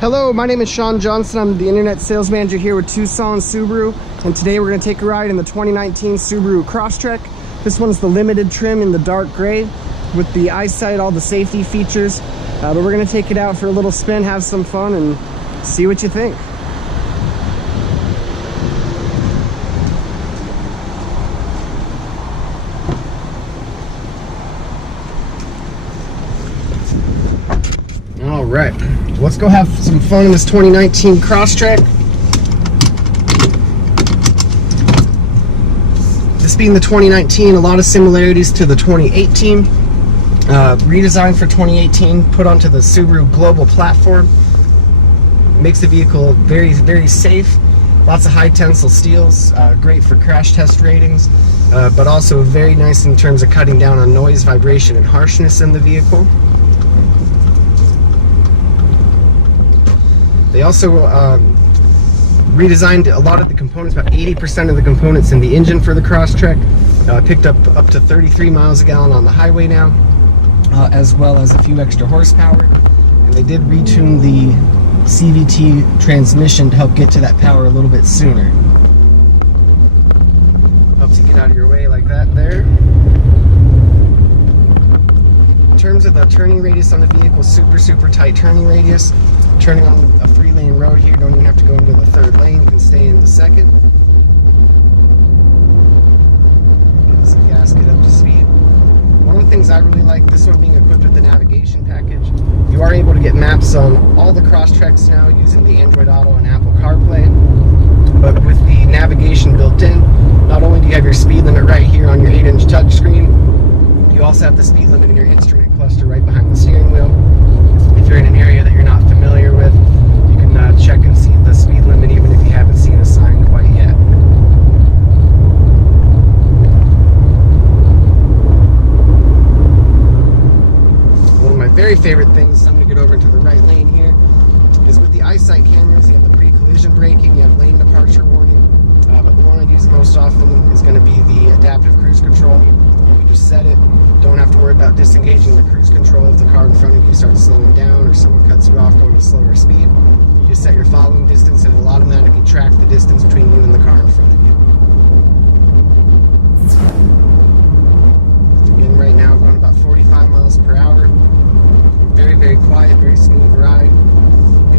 Hello, my name is Sean Johnson. I'm the internet sales manager here with Tucson Subaru, and today we're going to take a ride in the 2019 Subaru Crosstrek. This one's the limited trim in the dark gray with the Eyesight, all the safety features. But we're going to take it out for a little spin, have some fun, and see what you think. All right, let's go have some fun in this 2019 Crosstrek. This being the 2019, a lot of similarities to the 2018. Redesigned for 2018, put onto the Subaru global platform. Makes the vehicle very, very safe. Lots of high tensile steels, great for crash test ratings, but also very nice in terms of cutting down on noise, vibration, and harshness in the vehicle. They also redesigned a lot of the components, about 80% of the components in the engine for the Crosstrek. Picked up to 33 miles a gallon on the highway now, as well as a few extra horsepower. And they did retune the CVT transmission to help get to that power a little bit sooner. Helps you get out of your way like that there. In terms of the turning radius on the vehicle, super tight turning radius. Turning on a 3-lane road here, don't even have to go into the 3rd lane, you can stay in the 2nd. As the gas get up to speed. One of the things I really like, this one being equipped with the navigation package, you are able to get maps on all the Crosstreks now using the Android Auto and Apple CarPlay. But with the navigation built in, not only do you have your speed limit right here on your 8-inch touchscreen, you also have the speed limit in your instrument cluster right behind the steering wheel. If you're in an area that you're not familiar with, you can check and see the speed limit even if you haven't seen a sign quite yet. One of my very favorite things, I'm going to get over into the right lane here, is with the Eyesight cameras, you have the pre-collision braking, you have lane departure warning, but the one I use most often is going to be the adaptive cruise control. You just set it, don't have to worry about disengaging the cruise control if the car in front of you starts slowing down or someone cuts you off going at a slower speed. You just set your following distance and it will automatically track the distance between you and the car in front of you. Again, right now going about 45 miles per hour. Very quiet, very smooth ride.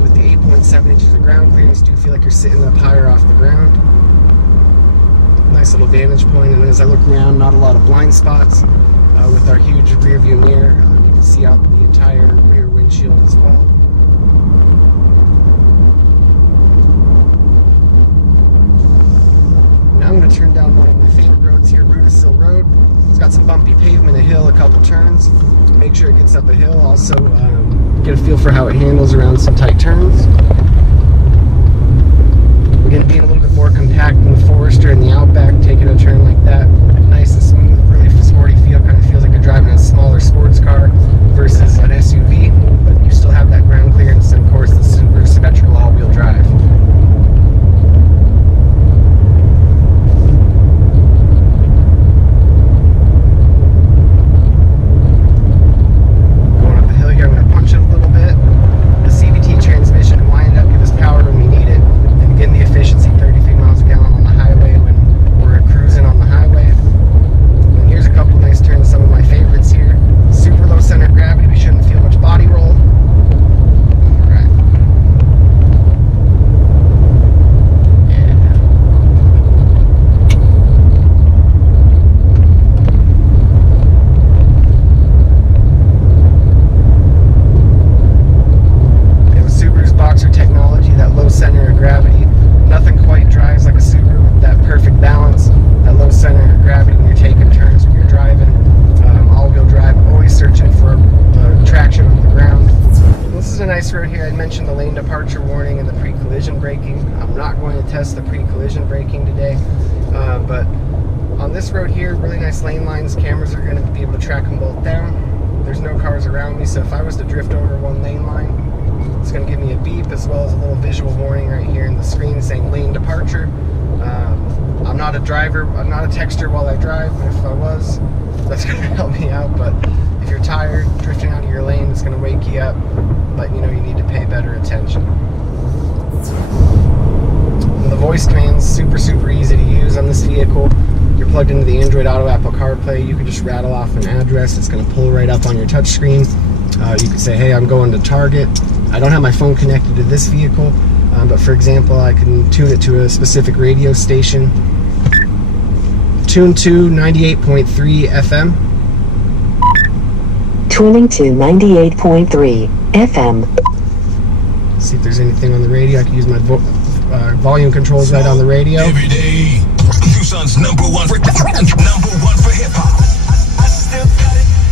With the 8.7 inches of ground clearance, do feel like you're sitting up higher off the ground. Nice little vantage point, and as I look around, not a lot of blind spots. With our huge rear view mirror, you can see out the entire rear windshield as well. Now I'm going to turn down one of my favorite roads here, Rudisill Road. It's got some bumpy pavement, a hill, a couple turns. Make sure it gets up a hill. Also, get a feel for how it handles around some tight turns. Again, being a little bit more compact than the Forester and the Outback, taking a turn like that, nice and smooth, really sporty feel, kind of feels like you're driving a smaller sports car versus an SUV, but you still have that ground clearance and of course the super symmetrical all-wheel drive. Going up the hill here, I'm going to punch it a little bit. The CVT transmission can wind up, give us power when we need it, and again the efficiency, 33 miles a gallon on the highway when we're cruising on the highway. And here's a couple nice turns, some of my favorites here. Super low center of gravity, we shouldn't feel much body roll. Alright. Yeah. With Subaru's Boxer technology, that low center of gravity, nothing quite drives like a Subaru with that perfect balance, that low center of gravity when you're taking turns, when you're driving. All-wheel drive, always searching for traction on the ground. This is a nice road here. I mentioned the lane departure warning and the pre-collision braking. I'm not going to test the pre-collision braking today, but on this road here, really nice lane lines. Cameras are going to be able to track them both down. There's no cars around me, so if I was to drift over one lane line, it's going to give me a beep as well as a little visual warning right here in the screen saying lane departure. I'm not a driver, I'm not a texter while I drive, but if I was, that's going to help me out. But if you're tired, drifting out of your lane is going to wake you up, but you know you need to pay better attention. voice commands, super easy to use on this vehicle. You're plugged into the Android Auto, Apple CarPlay. You can just rattle off an address. It's going to pull right up on your touchscreen. You could say, hey, I'm going to Target. I don't have my phone connected to this vehicle, but for example, I can tune it to a specific radio station. Tune to 98.3 FM. Tuning to 98.3 FM. See if there's anything on the radio. I can use my volume controls right on the radio. Every day, Tucson's number one for hip hop.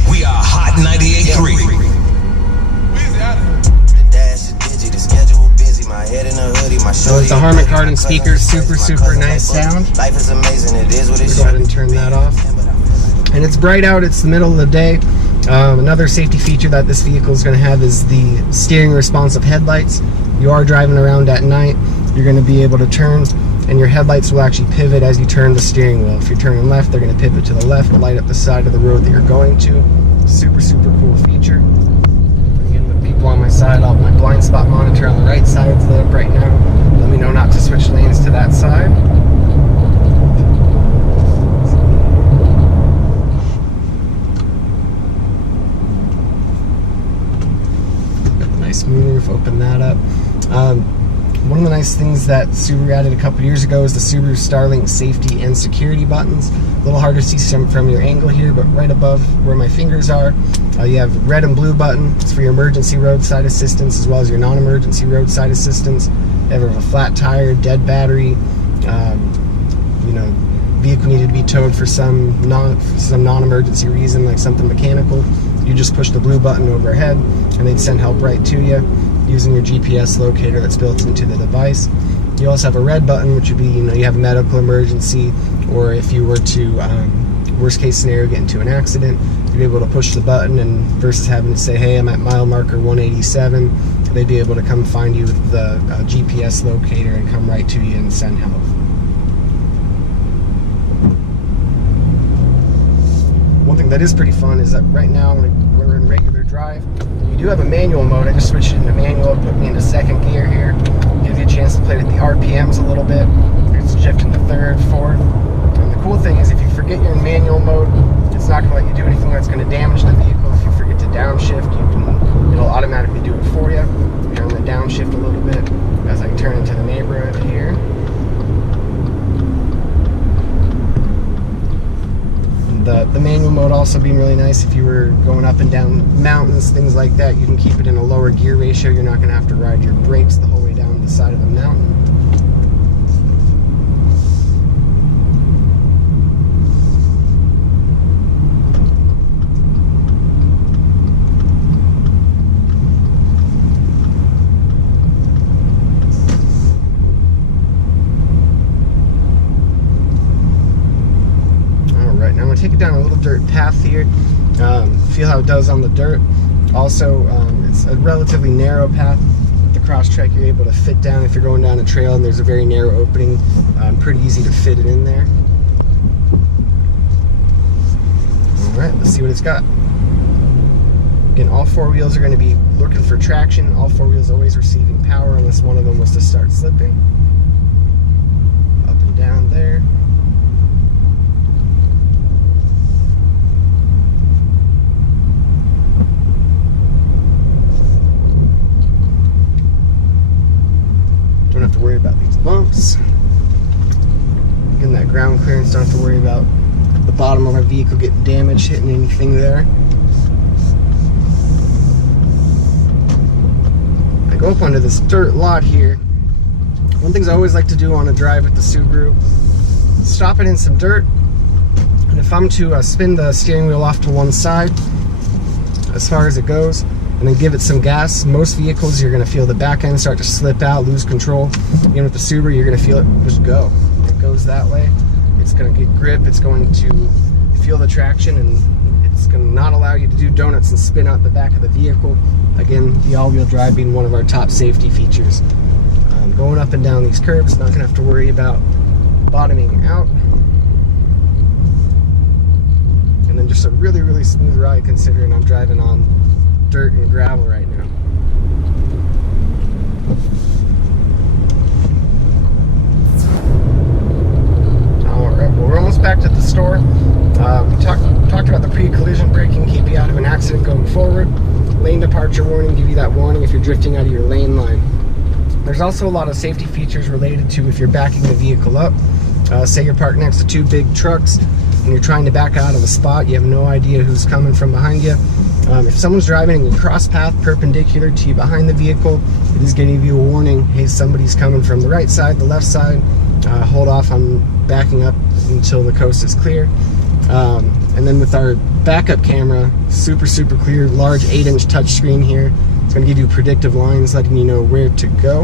We are Hot 98.3. So it's the Harman Kardon speakers, super nice sound. Life is amazing. It is what it We'll go ahead and turn that off. And it's bright out. It's the middle of the day. Another safety feature that this vehicle is going to have is the steering responsive headlights. You are driving around at night, you're going to be able to turn, and your headlights will actually pivot as you turn the steering wheel. If you're turning left, they're going to pivot to the left, light up the side of the road that you're going to. Super cool feature. Again, the people on my side, I'll have my blind spot monitor on the right side. It's lit up right now. Let me know not to switch lanes to that side. Nice moonroof, open that up. One of the nice things that Subaru added a couple years ago is the Subaru Starlink safety and security buttons. A little hard to see from your angle here, but right above where my fingers are, you have red and blue button. It's for your emergency roadside assistance as well as your non-emergency roadside assistance. If you have a flat tire, dead battery, you know, vehicle needed to be towed for some non-emergency reason, like something mechanical, you just push the blue button overhead and they'd send help right to you using your GPS locator that's built into the device. You also have a red button, which would be, you know, you have a medical emergency, or if you were to, worst case scenario, get into an accident, you'd be able to push the button, and versus having to say, hey, I'm at mile marker 187, they'd be able to come find you with the GPS locator and come right to you and send help. One thing that is pretty fun is that right now we're in regular drive. You do have a manual mode. I just switched it into manual, put me into second gear here. Gives you a chance to play with the RPMs a little bit. It's shifting to third, fourth. And the cool thing is if you forget you're in manual mode, it's not going to let you do anything that's going to damage the vehicle. If you forget to downshift, it'll automatically do it for you. Here I'm going to downshift a little bit as I turn into the neighborhood here. The manual mode also being really nice if you were going up and down mountains, things like that. You can keep it in a lower gear ratio. You're not going to have to ride your brakes the whole way down the side of a mountain. Take it down a little dirt path here. Feel how it does on the dirt. Also, it's a relatively narrow path. With the Crosstrek, you're able to fit down if you're going down a trail and there's a very narrow opening. Pretty easy to fit it in there. Alright, let's see what it's got. Again, all four wheels are going to be looking for traction. All four wheels always receiving power unless one of them was to start slipping. Up and down there. Don't have to worry about these bumps. Getting that ground clearance, don't have to worry about the bottom of our vehicle getting damaged, hitting anything there. I go up onto this dirt lot here. One thing I always like to do on a drive with the Subaru, stop it in some dirt, and if I'm to spin the steering wheel off to one side as far as it goes, and then give it some gas. Most vehicles, you're going to feel the back end start to slip out, lose control. Again, with the Subaru, you're going to feel it just go. It goes that way. It's going to get grip. It's going to feel the traction, and it's going to not allow you to do donuts and spin out the back of the vehicle. Again, the all-wheel drive being one of our top safety features. Going up and down these curves, not going to have to worry about bottoming out. And then just a really smooth ride considering I'm driving on dirt and gravel right now. warning if you're drifting out of your lane line. There's also a lot of safety features related to if you're backing the vehicle up. Say you're parked next to two big trucks and you're trying to back out of a spot, you have no idea who's coming from behind you. If someone's driving and you cross path perpendicular to you behind the vehicle, it is going to give you a warning, hey, somebody's coming from the right side, the left side. Hold off on backing up until the coast is clear. And then with our backup camera, super clear, large 8-inch touchscreen here. It's going to give you predictive lines letting you know where to go.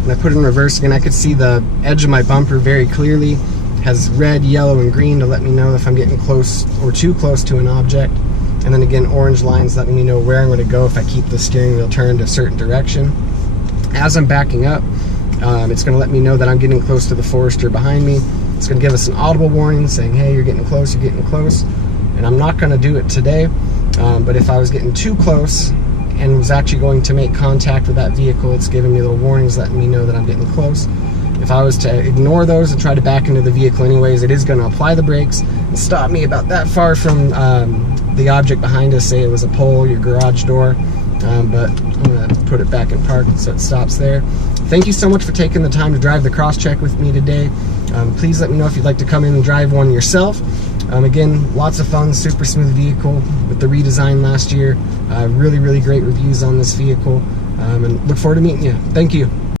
When I put it in reverse again, I could see the edge of my bumper very clearly. It has red, yellow, and green to let me know if I'm getting close or too close to an object. And then again, orange lines letting me know where I'm going to go if I keep the steering wheel turned a certain direction. As I'm backing up, it's going to let me know that I'm getting close to the Forester behind me. It's going to give us an audible warning saying, hey, you're getting close, you're getting close. And I'm not going to do it today, but if I was getting too close and was actually going to make contact with that vehicle, it's giving me little warnings letting me know that I'm getting close. If I was to ignore those and try to back into the vehicle anyways, it is going to apply the brakes and stop me about that far from the object behind us. Say it was a pole, your garage door, but I'm going to put it back in park so it stops there. Thank you so much for taking the time to drive the Crosstrek with me today. Please let me know if you'd like to come in and drive one yourself. Again, lots of fun, super smooth vehicle with the redesign last year. Really great reviews on this vehicle, and look forward to meeting you. Thank you.